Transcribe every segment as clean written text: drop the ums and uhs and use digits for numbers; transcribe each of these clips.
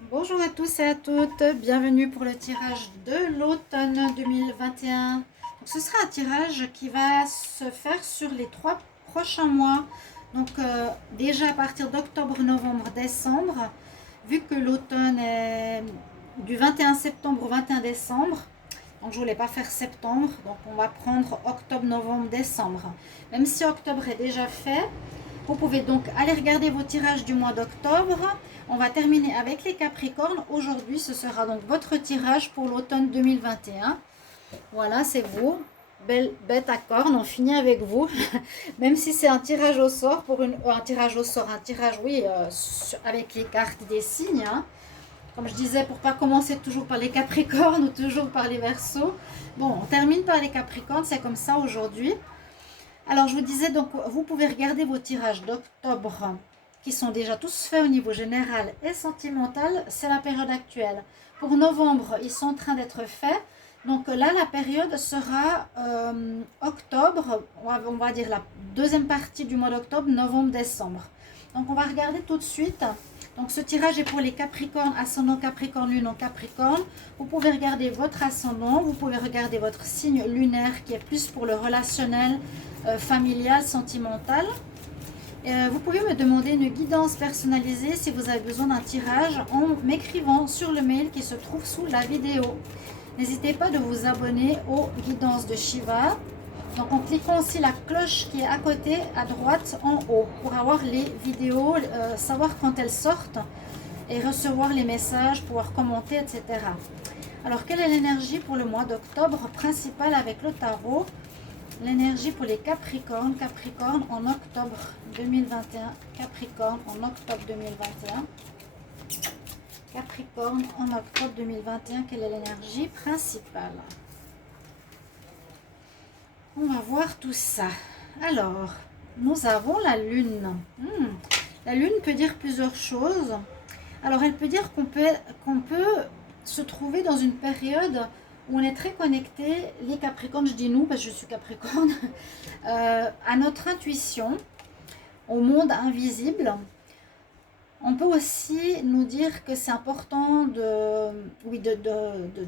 Bonjour à tous et à toutes, bienvenue pour le tirage de l'automne 2021. Donc, ce sera un tirage qui va se faire sur les 3 prochains mois. Donc déjà à partir d'octobre, novembre, décembre, vu que l'automne est du 21 septembre au 21 décembre, donc je voulais pas faire septembre, donc on va prendre octobre, novembre, décembre. Même si octobre est déjà fait, vous pouvez donc aller regarder vos tirages du mois d'octobre. On va terminer avec les Capricornes. Aujourd'hui, ce sera donc votre tirage pour l'automne 2021. Voilà, c'est vous. Belle bête à cornes, on finit avec vous. Même si c'est un tirage au sort, un tirage au sort, un tirage, oui, avec les cartes des signes. Hein. Comme je disais, pour pas commencer toujours par les Capricornes ou toujours par les Verseaux. Bon, on termine par les Capricornes, c'est comme ça aujourd'hui. Alors, je vous disais, donc, vous pouvez regarder vos tirages d'octobre qui sont déjà tous faits au niveau général et sentimental. C'est la période actuelle. Pour novembre, ils sont en train d'être faits. Donc là, la période sera octobre, on va dire la deuxième partie du mois d'octobre, novembre, décembre. Donc, on va regarder tout de suite. Donc, ce tirage est pour les Capricornes, ascendant Capricorne, lune en Capricorne. Vous pouvez regarder votre ascendant, vous pouvez regarder votre signe lunaire qui est plus pour le relationnel, familial, sentimental. Vous pouvez me demander une guidance personnalisée si vous avez besoin d'un tirage en m'écrivant sur le mail qui se trouve sous la vidéo. N'hésitez pas de vous abonner aux guidances de Shiva. Donc en cliquant aussi la cloche qui est à côté, à droite, en haut, pour avoir les vidéos, savoir quand elles sortent et recevoir les messages, pouvoir commenter, etc. Alors quelle est l'énergie pour le mois d'octobre principale avec le tarot? L'énergie pour les Capricornes, Capricorne en octobre 2021, Capricorne en octobre 2021. Capricorne en octobre 2021, quelle est l'énergie principale? On va voir tout ça. Alors, nous avons la Lune. La Lune peut dire plusieurs choses. Alors, elle peut dire qu'on peut se trouver dans une période où on est très connecté, les Capricornes, je dis nous parce que je suis Capricorne, à notre intuition, au monde invisible. On peut aussi nous dire que c'est important de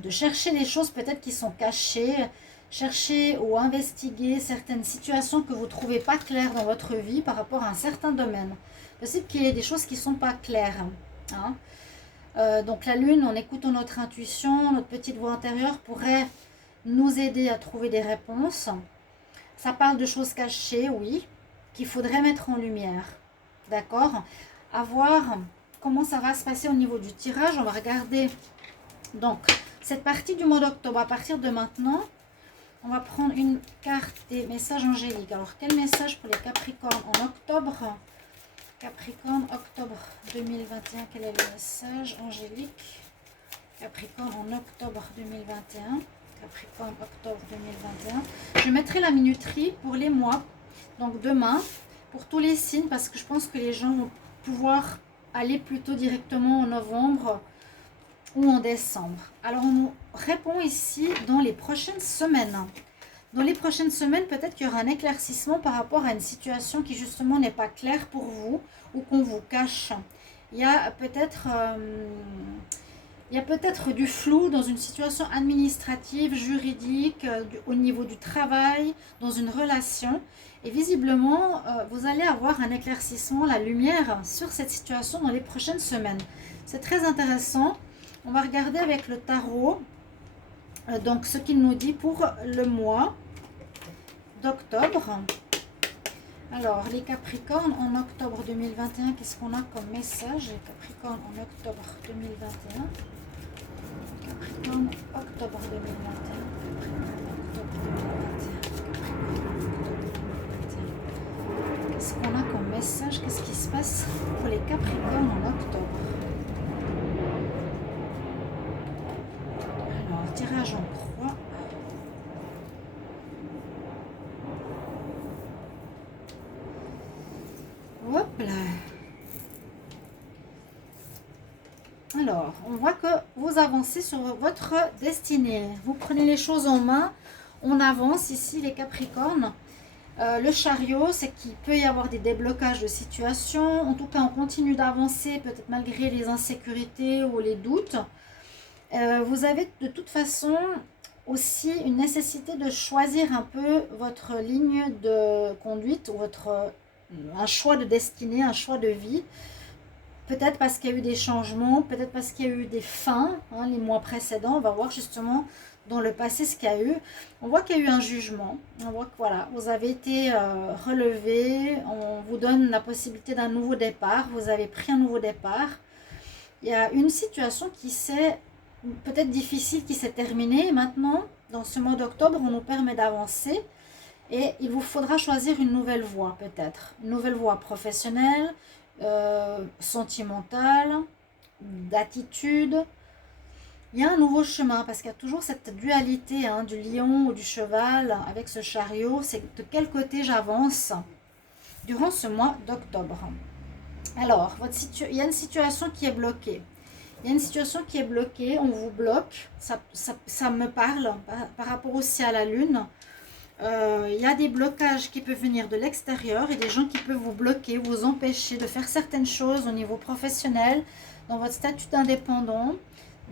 chercher les choses peut-être qui sont cachées, chercher ou investiguer certaines situations que vous ne trouvez pas claires dans votre vie par rapport à un certain domaine. Possible qu'il y ait des choses qui ne sont pas claires. Hein. Donc la Lune, en écoutant notre intuition, notre petite voix intérieure pourrait nous aider à trouver des réponses. Ça parle de choses cachées, oui, qu'il faudrait mettre en lumière. D'accord? À voir comment ça va se passer au niveau du tirage. On va regarder donc cette partie du mois d'octobre. À partir de maintenant, on va prendre une carte des messages angéliques. Alors, quel message pour les Capricornes en octobre? Capricorne, octobre 2021, quel est le message angélique? Capricorne en octobre 2021. Capricorne, octobre 2021. Je mettrai la minuterie pour les mois. Donc demain, pour tous les signes, parce que je pense que les gens vont pouvoir aller plutôt directement en novembre ou en décembre. Alors, on nous répond ici dans les prochaines semaines. Dans les prochaines semaines, peut-être qu'il y aura un éclaircissement par rapport à une situation qui justement n'est pas claire pour vous ou qu'on vous cache. Il y a peut-être du flou dans une situation administrative, juridique, au niveau du travail, dans une relation. Et visiblement, vous allez avoir un éclaircissement, la lumière sur cette situation dans les prochaines semaines. C'est très intéressant. On va regarder avec le tarot. Donc, ce qu'il nous dit pour le mois d'octobre. Alors, les Capricornes en octobre 2021, qu'est-ce qu'on a comme message? Les Capricornes en octobre 2021. Capricorne, octobre 2021. Qu'est-ce qu'on a comme message? Qu'est-ce qui se passe pour les Capricornes en octobre? Alors, tirage en croix. Hop là. Alors, on voit que vous avancez sur votre destinée. Vous prenez les choses en main. On avance ici, les Capricornes. Le chariot, c'est qu'il peut y avoir des déblocages de situation. En tout cas, on continue d'avancer, peut-être malgré les insécurités ou les doutes. Vous avez de toute façon aussi une nécessité de choisir un peu votre ligne de conduite ou un choix de destinée, un choix de vie. Peut-être parce qu'il y a eu des changements, peut-être parce qu'il y a eu des fins, hein, les mois précédents. On va voir justement dans le passé ce qu'il y a eu. On voit qu'il y a eu un jugement. On voit que voilà, vous avez été relevé. On vous donne la possibilité d'un nouveau départ. Vous avez pris un nouveau départ. Il y a une situation qui s'est peut-être difficile, qui s'est terminée. Et maintenant, dans ce mois d'octobre, on nous permet d'avancer. Et il vous faudra choisir une nouvelle voie peut-être. Une nouvelle voie professionnelle, sentimentale, d'attitude. Il y a un nouveau chemin parce qu'il y a toujours cette dualité hein, du lion ou du cheval avec ce chariot. C'est de quel côté j'avance durant ce mois d'octobre. Alors, il y a une situation qui est bloquée. Il y a une situation qui est bloquée, on vous bloque. Ça me parle par rapport aussi à la lune. Il y a des blocages qui peuvent venir de l'extérieur et des gens qui peuvent vous bloquer, vous empêcher de faire certaines choses au niveau professionnel, dans votre statut d'indépendant,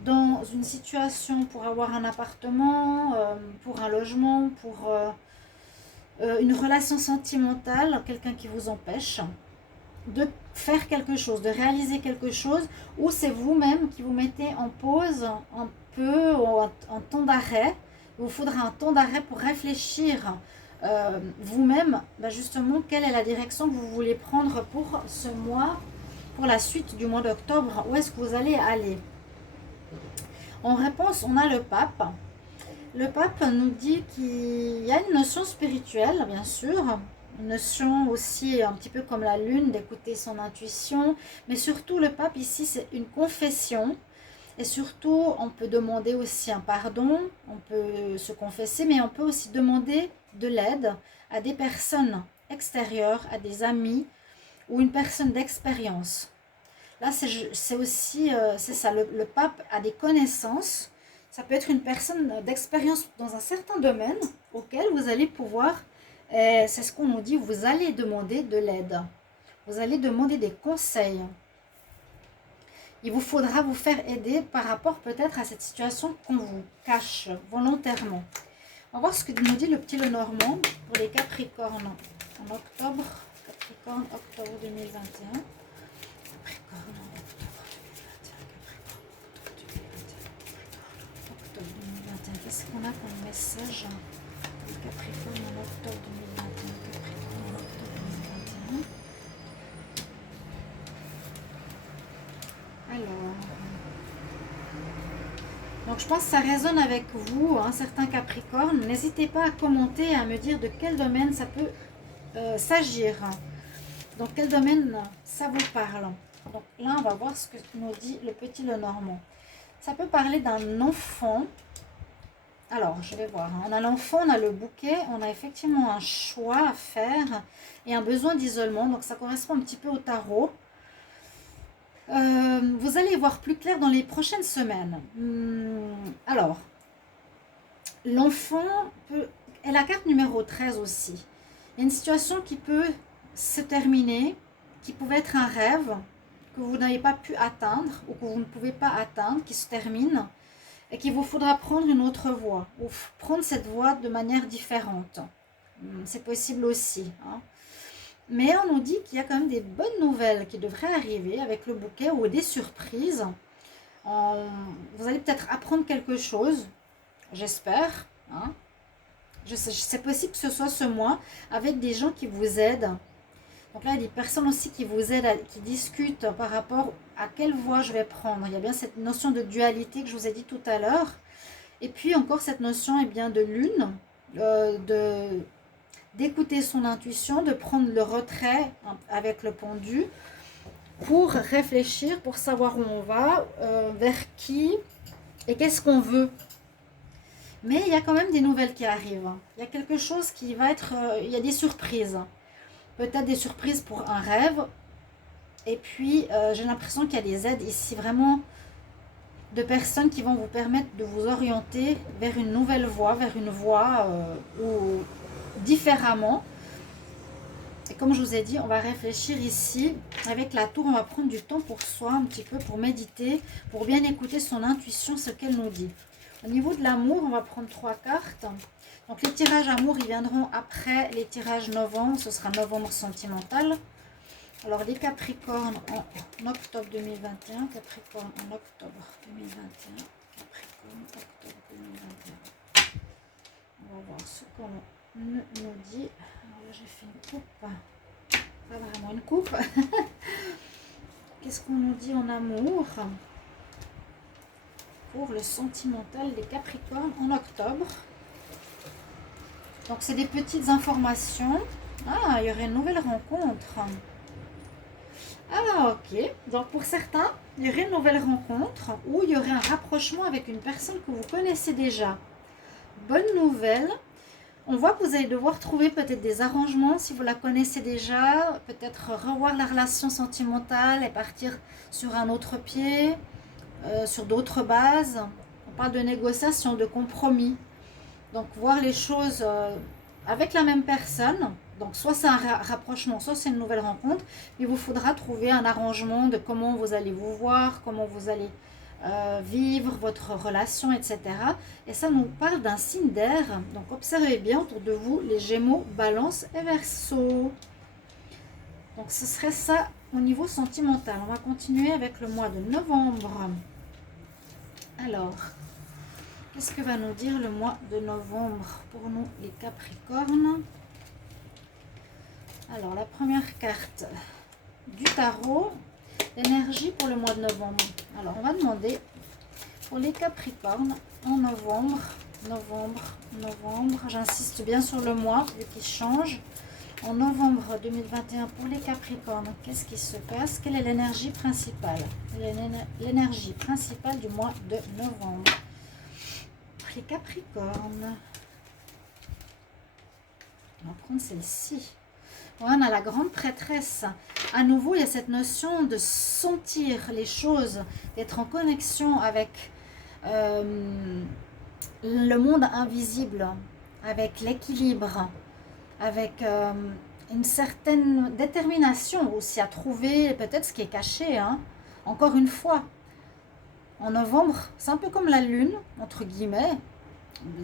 dans une situation pour avoir un appartement, pour un logement, pour une relation sentimentale, quelqu'un qui vous empêche de faire quelque chose, de réaliser quelque chose, ou c'est vous-même qui vous mettez en pause un peu, en temps d'arrêt. Il vous faudra un temps d'arrêt pour réfléchir vous-même, justement, quelle est la direction que vous voulez prendre pour ce mois, pour la suite du mois d'octobre, où est-ce que vous allez aller. En réponse, on a le pape. Le pape nous dit qu'il y a une notion spirituelle, bien sûr, une notion aussi un petit peu comme la lune, d'écouter son intuition, mais surtout le pape ici, c'est une confession. Et surtout, on peut demander aussi un pardon, on peut se confesser, mais on peut aussi demander de l'aide à des personnes extérieures, à des amis ou une personne d'expérience. Là, c'est aussi, c'est ça, le pape a des connaissances. Ça peut être une personne d'expérience dans un certain domaine auquel vous allez pouvoir, c'est ce qu'on nous dit, vous allez demander de l'aide. Vous allez demander des conseils. Il vous faudra vous faire aider par rapport peut-être à cette situation qu'on vous cache volontairement. On va voir ce que nous dit le petit Lenormand pour les Capricornes en octobre. Capricorne, octobre 2021. Capricorne, octobre 2021. Octobre 2021. Qu'est-ce qu'on a comme message? Les Capricornes en octobre 2021. Capricorne en octobre 2021. Alors, donc je pense que ça résonne avec vous, hein, certains Capricornes. N'hésitez pas à commenter et à me dire de quel domaine ça peut s'agir. Dans quel domaine ça vous parle. Donc là, on va voir ce que nous dit le petit Lenormand. Ça peut parler d'un enfant. Alors, je vais voir. Hein. On a l'enfant, on a le bouquet, on a effectivement un choix à faire et un besoin d'isolement. Donc ça correspond un petit peu au tarot. Vous allez voir plus clair dans les prochaines semaines. Alors, l'enfant est la carte numéro 13 aussi. Il y a une situation qui peut se terminer, qui pouvait être un rêve que vous n'avez pas pu atteindre ou que vous ne pouvez pas atteindre, qui se termine et qu'il vous faudra prendre une autre voie ou prendre cette voie de manière différente. C'est possible aussi, hein. Mais on nous dit qu'il y a quand même des bonnes nouvelles qui devraient arriver avec le bouquet ou des surprises. Vous allez peut-être apprendre quelque chose, j'espère. Hein. C'est possible que ce soit ce mois avec des gens qui vous aident. Donc là, il y a des personnes aussi qui vous aident, qui discutent par rapport à quelle voie je vais prendre. Il y a bien cette notion de dualité que je vous ai dit tout à l'heure. Et puis encore cette notion bien, de lune, d'écouter son intuition, de prendre le retrait avec le pendu pour réfléchir, pour savoir où on va, vers qui et qu'est-ce qu'on veut. Mais il y a quand même des nouvelles qui arrivent. Il y a quelque chose qui va être... il y a des surprises. Peut-être des surprises pour un rêve. Et puis, j'ai l'impression qu'il y a des aides ici vraiment de personnes qui vont vous permettre de vous orienter vers une nouvelle voie, vers une voie ou différemment. Et comme je vous ai dit, on va réfléchir ici. Avec la tour, on va prendre du temps pour soi, un petit peu pour méditer, pour bien écouter son intuition, ce qu'elle nous dit. Au niveau de l'amour, on va prendre 3 cartes. Donc les tirages amour, ils viendront après les tirages novembre. Ce sera novembre sentimental. Alors les Capricornes en octobre 2021. Capricorne en octobre 2021. Capricorne octobre 2021. On va voir ce qu'on nous dit. Alors là, j'ai fait une coupe. Pas vraiment une coupe. Qu'est-ce qu'on nous dit en amour pour le sentimental des Capricornes en octobre? Donc, c'est des petites informations. Ah, il y aurait une nouvelle rencontre. Ah, ok. Donc, pour certains, il y aurait une nouvelle rencontre ou il y aurait un rapprochement avec une personne que vous connaissez déjà. Bonne nouvelle. On voit que vous allez devoir trouver peut-être des arrangements si vous la connaissez déjà. Peut-être revoir la relation sentimentale et partir sur un autre pied, sur d'autres bases. On parle de négociation, de compromis. Donc, voir les choses avec la même personne. Donc, soit c'est un rapprochement, soit c'est une nouvelle rencontre. Il vous faudra trouver un arrangement de comment vous allez vous voir, comment vous allez vivre votre relation, etc. Et ça nous parle d'un signe d'air. Donc, observez bien autour de vous les Gémeaux, Balance et Verseau. Donc, ce serait ça au niveau sentimental. On va continuer avec le mois de novembre. Alors, qu'est-ce que va nous dire le mois de novembre pour nous, les Capricornes? Alors, la première carte du tarot, l'énergie pour le mois de novembre. Alors, on va demander pour les Capricornes en novembre. J'insiste bien sur le mois, vu qu'il change. En novembre 2021 pour les Capricornes, qu'est-ce qui se passe? Quelle est l'énergie principale? L'énergie principale du mois de novembre. Les Capricornes. On va prendre celle-ci. On a la grande prêtresse. À nouveau, il y a cette notion de sentir les choses, d'être en connexion avec le monde invisible, avec l'équilibre, avec une certaine détermination aussi à trouver peut-être ce qui est caché. Hein. Encore une fois, en novembre, c'est un peu comme la lune, entre guillemets,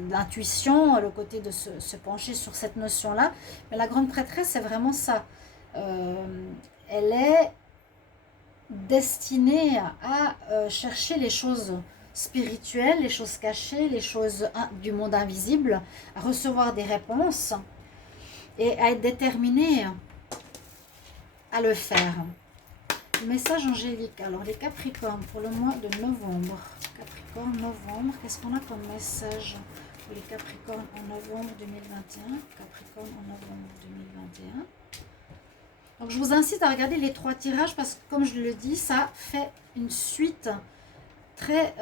l'intuition, le côté de se pencher sur cette notion-là. Mais la grande prêtresse, c'est vraiment ça. Elle est destinée à chercher les choses spirituelles, les choses cachées, les choses du monde invisible, à recevoir des réponses et à être déterminée à le faire. Message angélique. Alors, les Capricornes pour le mois de novembre. Capricorne, novembre. Qu'est-ce qu'on a comme message pour les Capricornes en novembre 2021? Capricorne en novembre 2021. Donc, je vous incite à regarder les 3 tirages parce que, comme je le dis, ça fait une suite très...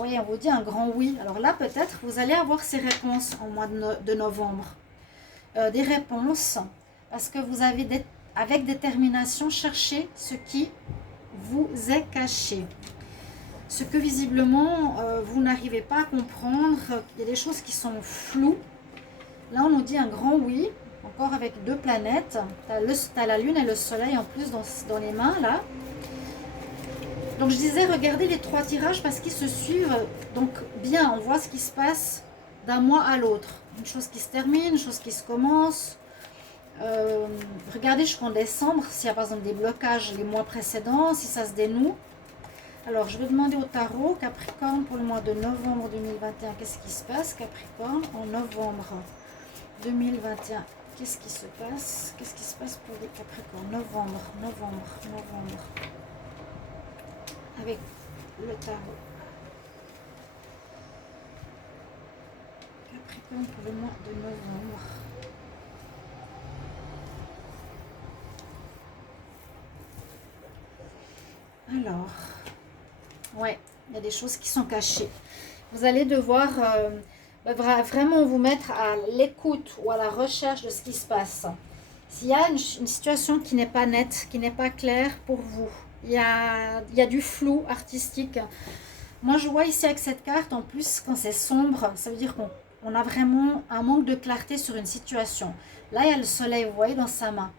oui, on vous dit un grand oui. Alors là, peut-être, vous allez avoir ces réponses en mois de novembre. Des réponses parce que vous avez avec détermination cherché ce qui vous est caché. Ce que visiblement vous n'arrivez pas à comprendre. Il y a des choses qui sont floues. Là, on nous dit un grand oui. Encore avec 2 planètes. Tu as la lune et le soleil en plus dans les mains là. Donc je disais, regardez les 3 tirages parce qu'ils se suivent. Donc bien, on voit ce qui se passe d'un mois à l'autre. Une chose qui se termine, une chose qui se commence. Regardez jusqu'en décembre, s'il y a par exemple des blocages les mois précédents, si ça se dénoue. Alors, je vais demander au tarot, Capricorne, pour le mois de novembre 2021, qu'est-ce qui se passe? Capricorne, en novembre 2021, qu'est-ce qui se passe? Qu'est-ce qui se passe pour les Capricornes? Novembre. Avec le tarot. Capricorne pour le mois de novembre. Alors, ouais, il y a des choses qui sont cachées. Vous allez devoir vraiment vous mettre à l'écoute ou à la recherche de ce qui se passe. S'il y a une situation qui n'est pas nette, qui n'est pas claire pour vous, il y a du flou artistique. Moi, je vois ici avec cette carte, en plus, quand c'est sombre, ça veut dire on a vraiment un manque de clarté sur une situation. Là, il y a le soleil, vous voyez, dans sa main.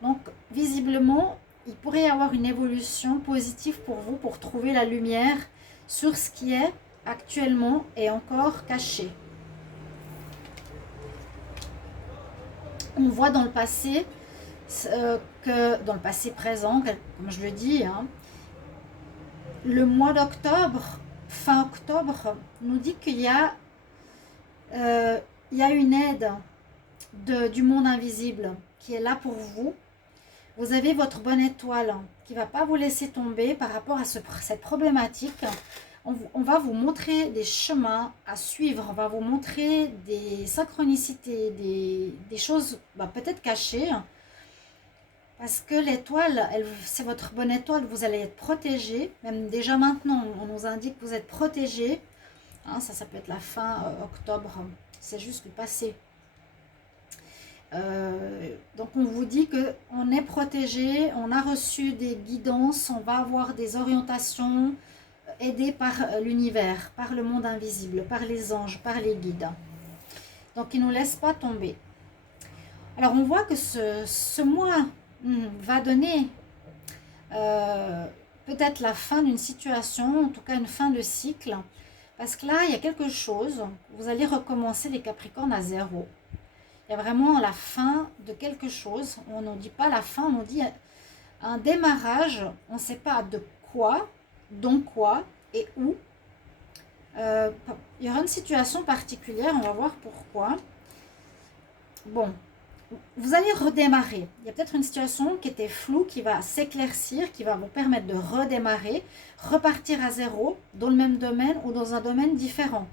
Donc, visiblement, il pourrait y avoir une évolution positive pour vous, pour trouver la lumière sur ce qui est actuellement et encore caché. On voit dans le passé, que dans le passé présent, comme je le dis, hein, le mois d'octobre, fin octobre, nous dit qu'il y a une aide du monde invisible qui est là pour vous. Vous avez votre bonne étoile qui ne va pas vous laisser tomber par rapport à cette problématique. On va vous montrer des chemins à suivre, on va vous montrer des synchronicités, des choses peut-être cachées. Parce que l'étoile, c'est votre bonne étoile, vous allez être protégé. Même déjà maintenant, on nous indique que vous êtes protégé. Hein, ça peut être la fin octobre, c'est juste le passé. Donc on vous dit qu'on est protégé, on a reçu des guidances, on va avoir des orientations aidées par l'univers, par le monde invisible, par les anges, par les guides. Donc ils ne nous laissent pas tomber. Alors on voit que ce mois va donner peut-être la fin d'une situation, en tout cas une fin de cycle, parce que là il y a quelque chose, vous allez recommencer les Capricornes à zéro. Il y a vraiment la fin de quelque chose. On ne dit pas la fin, on dit un démarrage. On ne sait pas de quoi, dont quoi et où. Il y aura une situation particulière, on va voir pourquoi. Bon, vous allez redémarrer. Il y a peut-être une situation qui était floue, qui va s'éclaircir, qui va vous permettre de redémarrer, repartir à zéro dans le même domaine ou dans un domaine différent.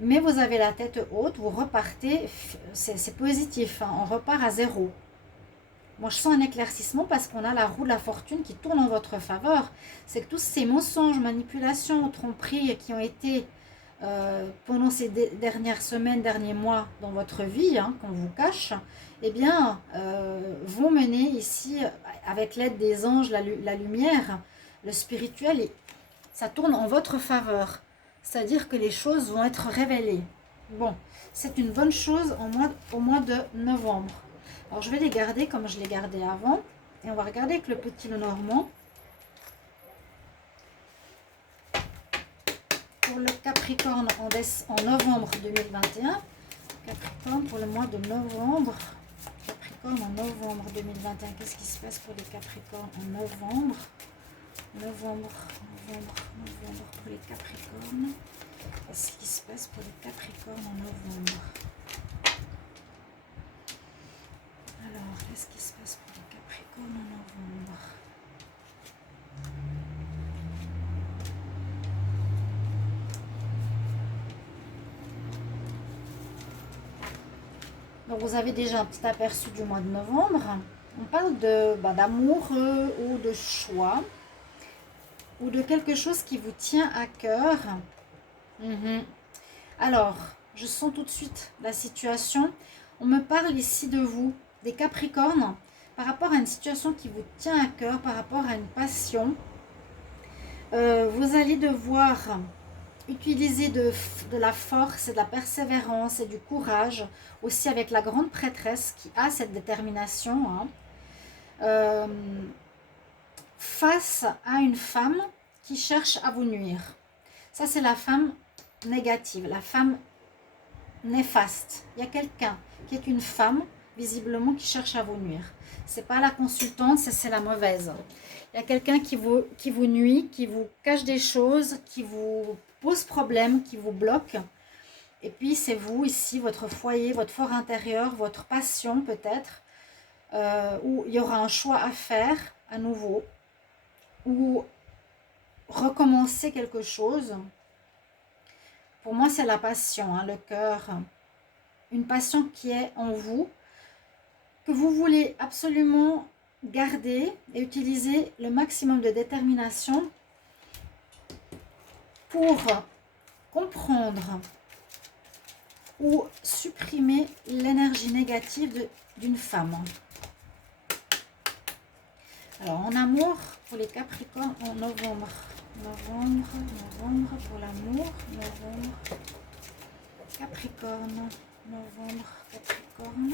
Mais vous avez la tête haute, vous repartez, c'est positif, hein, on repart à zéro. Moi, je sens un éclaircissement parce qu'on a la roue de la fortune qui tourne en votre faveur. C'est que tous ces mensonges, manipulations, tromperies qui ont été pendant ces dernières semaines, derniers mois dans votre vie, hein, qu'on vous cache, eh bien, vont mener ici, avec l'aide des anges, la lumière, le spirituel, et ça tourne en votre faveur. C'est-à-dire que les choses vont être révélées. Bon, c'est une bonne chose au mois de novembre. Alors, je vais les garder comme je les gardais avant. Et on va regarder avec le petit Lenormand. Pour le Capricorne en novembre 2021. Capricorne pour le mois de novembre. Capricorne en novembre 2021. Qu'est-ce qui se passe pour les Capricornes en novembre ? Novembre pour les Capricornes. Qu'est-ce qui se passe pour les Capricornes en novembre? Alors, qu'est-ce qui se passe pour les Capricornes en novembre? Donc, vous avez déjà un petit aperçu du mois de novembre. On parle d'amour ou de choix, ou de quelque chose qui vous tient à cœur. Alors, je sens tout de suite la situation. On me parle ici de vous, des Capricornes, par rapport à une situation qui vous tient à cœur, par rapport à une passion. Vous allez devoir utiliser de la force et de la persévérance et du courage, aussi avec la grande prêtresse qui a cette détermination, hein, face à une femme qui cherche à vous nuire. Ça, c'est la femme négative, la femme néfaste. Il y a quelqu'un qui est une femme, visiblement, qui cherche à vous nuire. C'est pas la consultante, c'est la mauvaise. Il y a quelqu'un qui vous nuit, qui vous cache des choses, qui vous pose problème, qui vous bloque. Et puis, c'est vous, ici, votre foyer, votre fort intérieur, votre passion, peut-être, où il y aura un choix à faire, à nouveau, ou recommencer quelque chose. Pour moi, c'est la passion, hein, le cœur. Une passion qui est en vous, que vous voulez absolument garder et utiliser le maximum de détermination pour comprendre ou supprimer l'énergie négative d'une femme. Alors, en amour, pour les Capricornes, en novembre. Novembre pour l'amour. Novembre. Capricorne, novembre, Capricorne.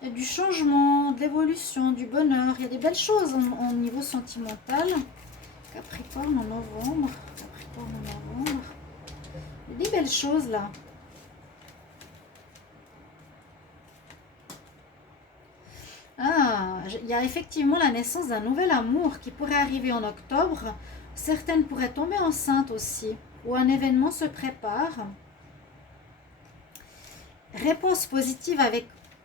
Il y a du changement, de l'évolution, du bonheur. Il y a des belles choses au niveau sentimental. Capricorne en novembre. Capricorne en novembre. Il y a des belles choses là. Ah, il y a effectivement la naissance d'un nouvel amour qui pourrait arriver en octobre. Certaines pourraient tomber enceintes aussi. Ou un événement se prépare. Réponse positive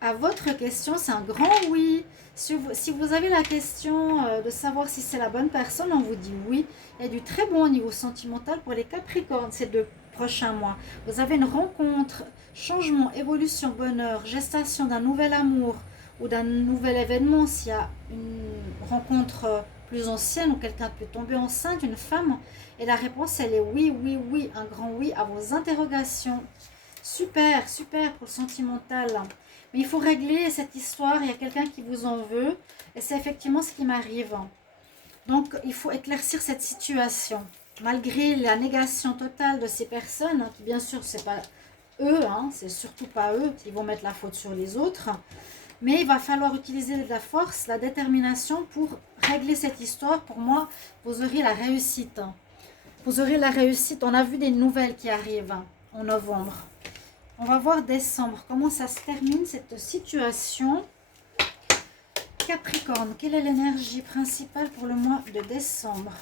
à votre question, c'est un grand oui. Si vous avez la question de savoir si c'est la bonne personne, on vous dit oui. Il y a du très bon au niveau sentimental pour les Capricornes ces 2 prochains mois. Vous avez une rencontre, changement, évolution, bonheur, gestation d'un nouvel amour ou d'un nouvel événement. S'il y a une rencontre plus ancienne ou quelqu'un peut tomber enceinte, une femme. Et la réponse, elle est oui, oui, oui. Un grand oui à vos interrogations. Super, super pour le sentimental. Mais il faut régler cette histoire. Il y a quelqu'un qui vous en veut. Et c'est effectivement ce qui m'arrive. Donc, il faut éclaircir cette situation. Malgré la négation totale de ces personnes, qui bien sûr, c'est pas eux, c'est surtout pas eux qui vont mettre la faute sur les autres. Mais il va falloir utiliser de la force, la détermination pour régler cette histoire. Pour moi, vous aurez la réussite. Vous aurez la réussite. On a vu des nouvelles qui arrivent en novembre. On va voir décembre. Comment ça se termine cette situation? Capricorne, quelle est l'énergie principale pour le mois de décembre?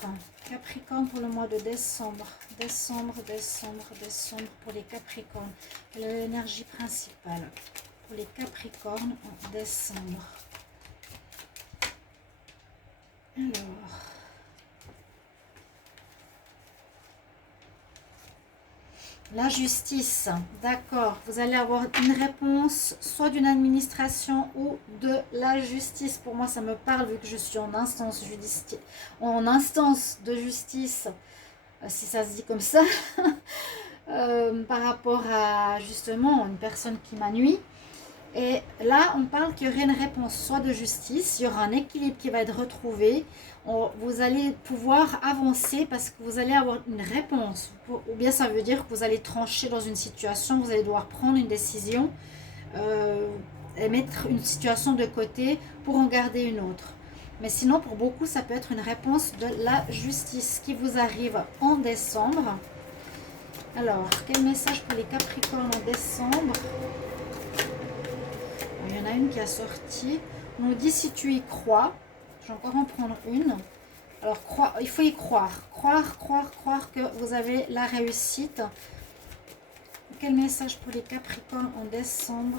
Capricorne pour le mois de décembre. Décembre pour les Capricornes. Quelle est l'énergie principale pour les Capricornes en décembre? Alors... La justice, d'accord. Vous allez avoir une réponse, soit d'une administration ou de la justice. Pour moi, ça me parle vu que je suis en instance de justice, si ça se dit comme ça, par rapport à justement une personne qui m'a nui. Et là, on parle qu'il y aurait une réponse, soit de justice, il y aura un équilibre qui va être retrouvé. Vous allez pouvoir avancer parce que vous allez avoir une réponse. Ou bien ça veut dire que vous allez trancher dans une situation, vous allez devoir prendre une décision et mettre une situation de côté pour en garder une autre. Mais sinon, pour beaucoup, ça peut être une réponse de la justice qui vous arrive en décembre. Alors, quel message pour les Capricornes en décembre ? Il y en a une qui a sorti. On nous dit si tu y crois. Je vais encore en prendre une. Alors, il faut y croire. Croire que vous avez la réussite. Quel message pour les Capricornes en décembre?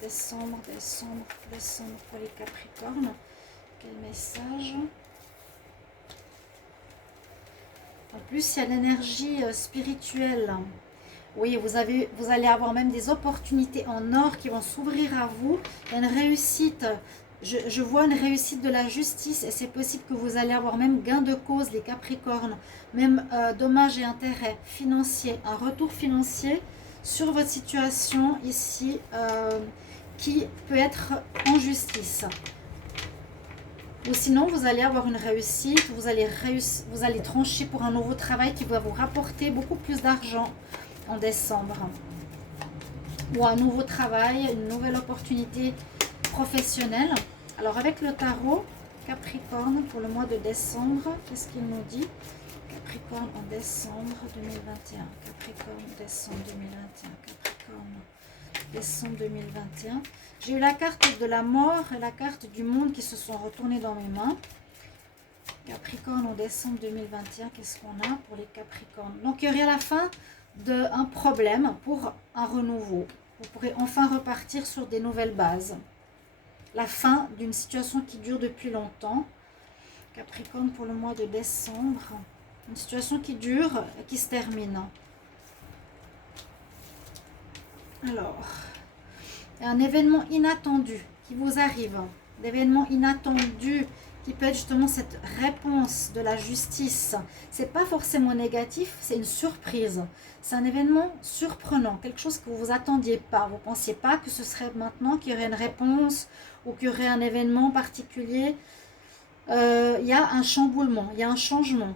Décembre pour les Capricornes. Quel message? En plus, il y a l'énergie spirituelle. Oui, vous allez avoir même des opportunités en or qui vont s'ouvrir à vous. Il y a une réussite. Je vois une réussite de la justice et c'est possible que vous allez avoir même gain de cause, les Capricornes. Même dommages et intérêts financiers. Un retour financier sur votre situation ici qui peut être en justice. Ou sinon, vous allez avoir une réussite. Vous allez trancher pour un nouveau travail qui va vous rapporter beaucoup plus d'argent en décembre, ou un nouveau travail, une nouvelle opportunité professionnelle. Alors avec le tarot, Capricorne pour le mois de décembre, qu'est-ce qu'il nous dit? Capricorne en décembre 2021, Capricorne décembre 2021, Capricorne décembre 2021. J'ai eu la carte de la mort et la carte du monde qui se sont retournées dans mes mains. Capricorne en décembre 2021, qu'est-ce qu'on a pour les Capricornes? Donc il y aurait à la fin d'un problème pour un renouveau. Vous pourrez enfin repartir sur des nouvelles bases. La fin d'une situation qui dure depuis longtemps. Capricorne pour le mois de décembre. Une situation qui dure et qui se termine. Alors, un événement inattendu qui vous arrive. L'événement inattendu qui peut être justement cette réponse de la justice. C'est pas forcément négatif, c'est une surprise. C'est un événement surprenant, quelque chose que vous vous attendiez pas. Vous pensiez pas que ce serait maintenant qu'il y aurait une réponse ou qu'il y aurait un événement particulier. Il y a un chamboulement, il y a un changement.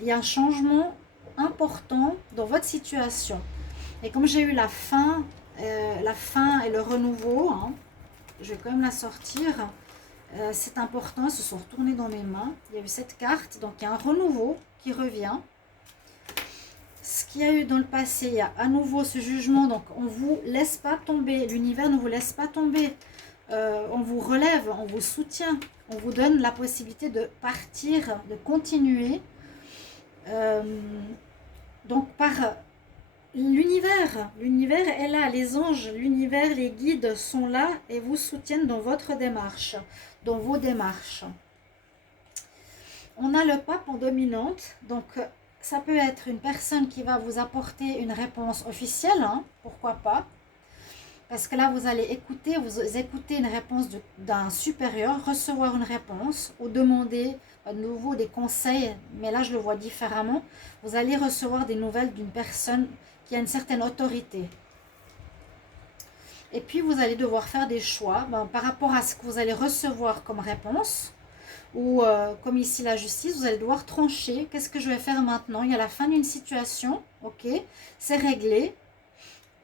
Il y a un changement important dans votre situation. Et comme j'ai eu la fin et le renouveau, hein, je vais quand même la sortir. C'est important, ils se sont retournés dans mes mains. Il y a eu cette carte, donc il y a un renouveau qui revient. Ce qu'il y a eu dans le passé, il y a à nouveau ce jugement, donc on ne vous laisse pas tomber, l'univers ne vous laisse pas tomber, on vous relève, on vous soutient, on vous donne la possibilité de partir, de continuer. Donc par l'univers est là, les anges, l'univers, les guides sont là et vous soutiennent dans votre démarche, dans vos démarches. On a le pape en dominante, donc ça peut être une personne qui va vous apporter une réponse officielle, hein, pourquoi pas. Parce que là, vous allez écouter, une réponse d'un supérieur, recevoir une réponse ou demander à nouveau des conseils, mais là, je le vois différemment. Vous allez recevoir des nouvelles d'une personne qui a une certaine autorité. Et puis, vous allez devoir faire des choix par rapport à ce que vous allez recevoir comme réponse. Ou comme ici la justice, vous allez devoir trancher. Qu'est-ce que je vais faire maintenant? Il y a la fin d'une situation, ok, c'est réglé.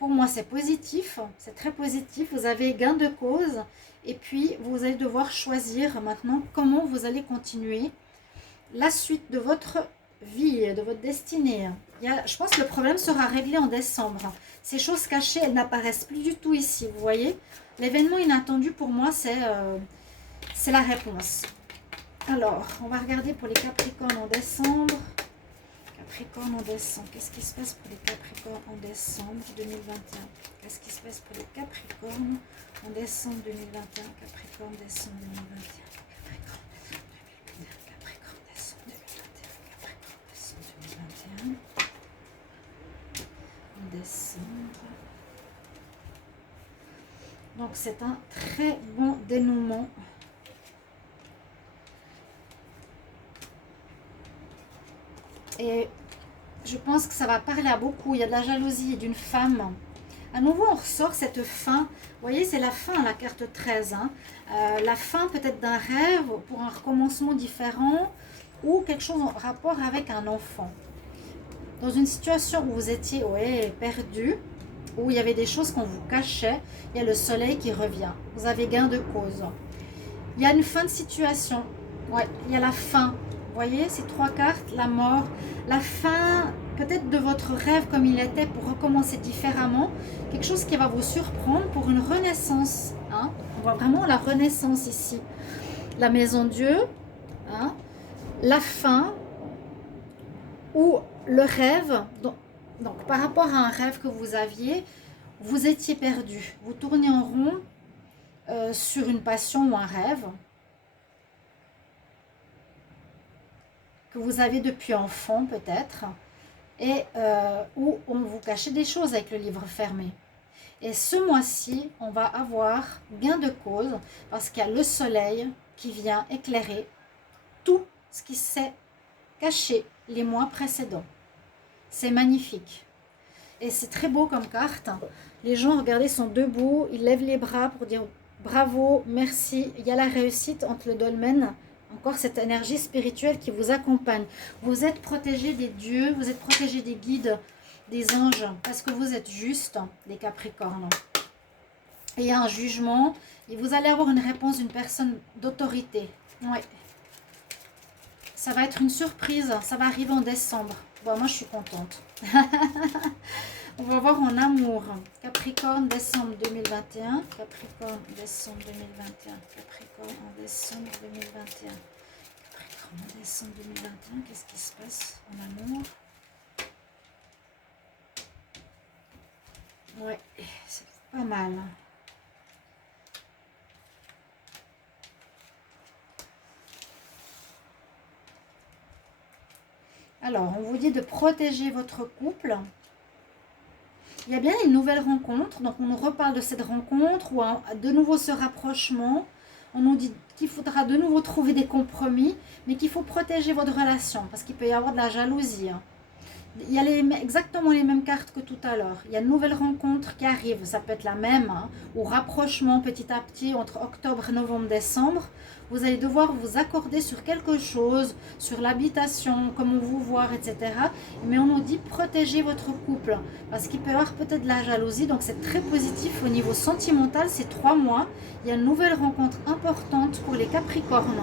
Pour moi, c'est positif, c'est très positif. Vous avez gain de cause. Et puis, vous allez devoir choisir maintenant comment vous allez continuer la suite de votre vie, de votre destinée. Je pense que le problème sera réglé en décembre. Ces choses cachées, elles n'apparaissent plus du tout ici, vous voyez. L'événement inattendu pour moi, c'est la réponse. Alors, on va regarder pour les Capricornes en décembre. Capricorne en décembre. Qu'est-ce qui se passe pour les Capricornes en décembre 2021? Qu'est-ce qui se passe pour les Capricornes en décembre 2021? Capricorne, décembre 2021. Capricorne, décembre 2021. Capricorne, décembre 2021. En décembre. Donc, c'est un très bon dénouement. Et je pense que ça va parler à beaucoup. Il y a de la jalousie d'une femme. À nouveau, on ressort cette fin. Vous voyez, c'est la fin, la carte 13. Hein. La fin peut-être d'un rêve pour un recommencement différent ou quelque chose en rapport avec un enfant. Dans une situation où vous étiez perdu, où il y avait des choses qu'on vous cachait, il y a le soleil qui revient. Vous avez gain de cause. Il y a une fin de situation. Ouais, il y a la fin. Vous voyez, ces trois cartes, la mort, la fin peut-être de votre rêve comme il était pour recommencer différemment, quelque chose qui va vous surprendre pour une renaissance. Hein. On voit vraiment la renaissance ici. La maison Dieu, hein, la fin ou le rêve. Donc par rapport à un rêve que vous aviez, vous étiez perdu. Vous tournez en rond sur une passion ou un rêve que vous avez depuis enfant peut-être, et où on vous cachait des choses avec le livre fermé. Et ce mois-ci, on va avoir gain de cause parce qu'il y a le soleil qui vient éclairer tout ce qui s'est caché les mois précédents. C'est magnifique. Et c'est très beau comme carte. Les gens, regardez, sont debout, ils lèvent les bras pour dire bravo, merci. Il y a la réussite entre le dolmen. Encore cette énergie spirituelle qui vous accompagne. Vous êtes protégé des dieux, vous êtes protégé des guides, des anges, parce que vous êtes juste, les Capricornes. Et il y a un jugement, et vous allez avoir une réponse d'une personne d'autorité. Ouais. Ça va être une surprise, ça va arriver en décembre. Bon, moi je suis contente. On va voir en amour. Capricorne, décembre 2021. Capricorne, décembre 2021. Capricorne, en décembre 2021. Capricorne, en décembre 2021. Qu'est-ce qui se passe en amour? Ouais, c'est pas mal. Alors, on vous dit de protéger votre couple. Il y a bien une nouvelle rencontre, donc on nous reparle de cette rencontre ou de nouveau ce rapprochement. On nous dit qu'il faudra de nouveau trouver des compromis, mais qu'il faut protéger votre relation parce qu'il peut y avoir de la jalousie. Hein. Il y a exactement les mêmes cartes que tout à l'heure. Il y a une nouvelle rencontre qui arrive. Ça peut être la même, hein, ou rapprochement petit à petit entre octobre, novembre, décembre. Vous allez devoir vous accorder sur quelque chose, sur l'habitation, comment vous voir, etc. Mais on nous dit protéger votre couple parce qu'il peut y avoir peut-être de la jalousie. Donc c'est très positif au niveau sentimental. Ces 3 mois, il y a une nouvelle rencontre importante pour les Capricornes.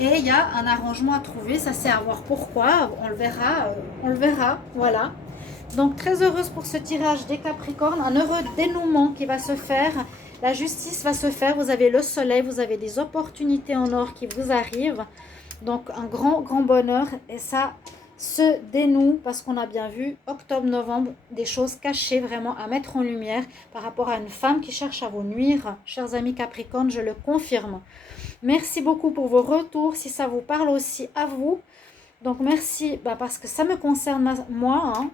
Et il y a un arrangement à trouver, ça c'est à voir pourquoi, on le verra, voilà. Donc très heureuse pour ce tirage des Capricornes, un heureux dénouement qui va se faire, la justice va se faire, vous avez le soleil, vous avez des opportunités en or qui vous arrivent, donc un grand bonheur et ça se dénoue parce qu'on a bien vu octobre-novembre, des choses cachées vraiment à mettre en lumière par rapport à une femme qui cherche à vous nuire, chers amis Capricornes, je le confirme. Merci beaucoup pour vos retours, si ça vous parle aussi à vous. Donc merci, parce que ça me concerne moi, hein.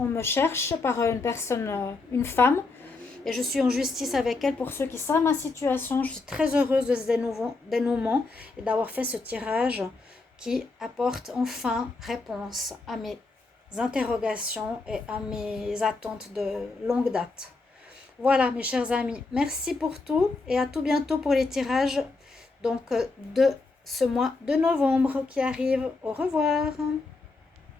On me cherche par une personne, une femme, et je suis en justice avec elle. Pour ceux qui savent ma situation, je suis très heureuse de ce dénouement et d'avoir fait ce tirage qui apporte enfin réponse à mes interrogations et à mes attentes de longue date. Voilà mes chers amis, merci pour tout et à tout bientôt pour les tirages donc de ce mois de novembre qui arrive. Au revoir.